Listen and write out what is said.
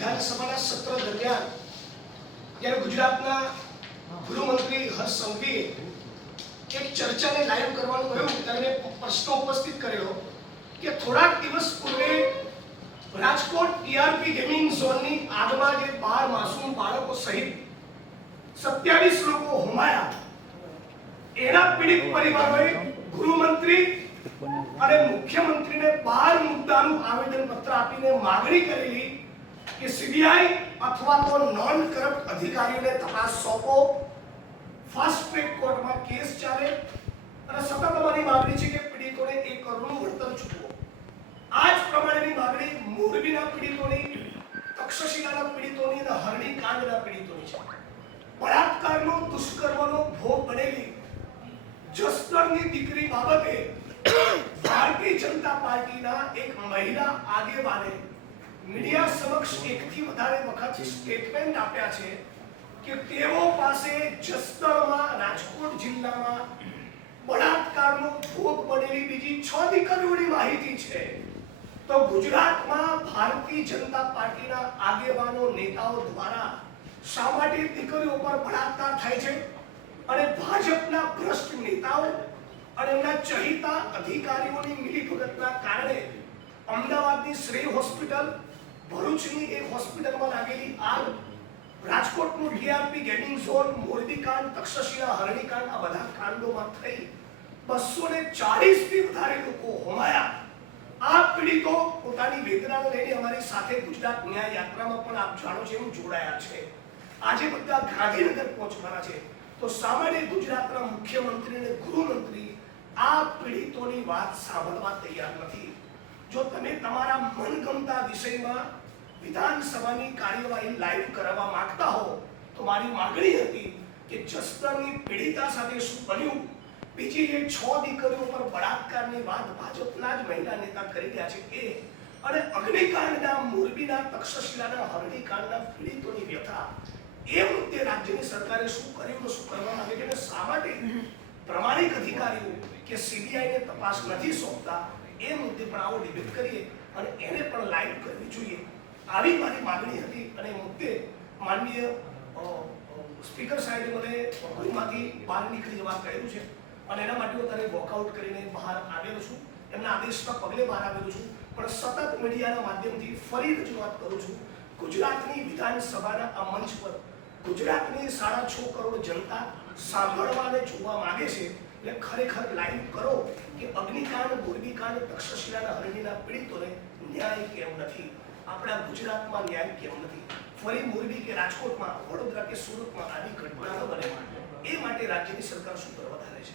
વિધાનસભાના સત્ર દરમિયાન જ્યારે ગુજરાતના ગૃહમંત્રી હર્ષ સંઘવીએ એક ચર્ચાને લાઈવ કરવાનું કહ્યું ત્યારે મેં પ્રશ્ન ઉપસ્થિત કર્યો કે થોડાક દિવસ પૂર્વે રાજકોટ ટીઆરપી ગેમિંગ ઝોનની આગમાં જે 12 માસૂમ બાળકો સહિત 27 લોકો હોમાયા, એના પીડિત પરિવારોએ ગૃહમંત્રી અને મુખ્યમંત્રીને 12 મુદ્દાનું આવેદનપત્ર આપીને માગણી કરેલી કે સીબીઆઈ અથવા તો નોન કરપ્ટ અધિકારીઓને તપાસ સોંપો, ફાસ્ટ ટ્રેક કોર્ટમાં કેસ ચાલે અને સતત અમારી માગણી છે કે પીડિતોને 1 કરોડનું વળતર ચૂકવો. આ જ પ્રમાણેની માગણી મોરબીના પીડિતોની, તક્ષશિલાના પીડિતોની અને હરણી કાંડના પીડિતોની છે. બળાત્કારનો, દુષ્કર્મનો ભોગ બનેલી જસદણની દીકરી બાબતે ભારતીય જનતા પાર્ટીના એક મહિલા આગેવાને મીડિયા સમક્ષ એકથી વધારે વખત સ્ટેટમેન્ટ આપ્યા છે કે તેઓ પાસે જસદણમાં, રાજકોટ જિલ્લામાં બળાત્કારનો ભોગ બનેલી બીજી 6 દીકરીઓની માહિતી છે. તો ગુજરાતમાં ભારતીય જનતા પાર્ટીના આગેવાનો, નેતાઓ દ્વારા શા માટે દીકરીઓ પર બળાત્કાર થાય છે અને ભાજપના ભ્રષ્ટ નેતાઓ અને એમના ચહિતા અધિકારીઓની મિલીભગતના કારણે અમદાવાદની શ્રેય હોસ્પિટલ, ભરૂચની એક હોસ્પિટલમાં લાગેલી આગ, રાજકોટનું ટીઆરપી ગેમિંગ ઝોન, મોરબી કાંડ, તક્ષશિલા, હરણી કાંડ, આ બધા કાંડોમાં થઈ 240 થી વધારે લોકો હોમાયા. આ પીડિતો પોતાની વેદનાને લઈને અમારી સાથે ગુજરાત ન્યાય યાત્રામાં પણ આપ જાણો છો એમ જોડાયા છે. આજે બધા ગાંધીનગર પહોંચવાના છે. તો સામાન્ય ગુજરાતના મુખ્યમંત્રી અને ગૃહમંત્રી આ પીડિતોની વાત સાંભળવા તૈયાર નથી. જો તમે તમારા મનગમતા વિષયમાં વિધાનસભાની કાર્યવાહી લાઈવ કરાવવા માંગતા હો તો મારી માંગણી હતી કે જસદણની પીડિતા સાથે શું બન્યું, બીજી જે 6 દીકરીઓ પર બળાત્કારની વાત ભાજપના જ મહિલા નેતા કરી રહ્યા છે એ, અને અગ્નિકાંડના, મોરબીના, તક્ષશિલાના, હરણીકાંડના પીડિતોની વ્યથા, એ મુદ્દે રાજ્યની સરકારે શું કર્યું, શું કરવા માંગે છે અને શા માટે પ્રમાણિક અધિકારીઓ કે સીબીઆઈને તપાસ નથી સોંપતા, એ મુદ્દે પણ આવો ડિબેટ કરીએ અને એને પણ લાઈવ કરવી જોઈએ. આવી મારી માંગણી હતી અને મુદ્દે માનનીય સ્પીકર સાહેબે મને ગૃહમાંથી બહાર નીકળી જવા કહ્યું છે અને એના માટે હું અત્યારે વોકઆઉટ કરીને બહાર આવેલો છું. એમના આદેશના પગલે બહાર આવેલો છું. પણ સતત મીડિયાના માધ્યમથી ફરી રજૂઆત કરું છું. ગુજરાતની વિધાનસભાના આ મંચ પર ગુજરાતની 6.5 કરોડ જનતા સાંભળવા અને જોવા માંગે છે. એટલે ખરેખર લાઈવ કરો કે અગ્નિકાંડ, મોરબીકાંડ, તક્ષશિલાના, હરણીના પીડિતોને ન્યાય કેમ નથી, આપણા ગુજરાતમાં ન્યાય કેમ નથી, ફરી મોરબી કે રાજકોટમાં, વડોદરા કે સુરતમાં આવી ઘટના ન બને એ માટે રાજ્યની સરકાર શું કરવા ધારે છે.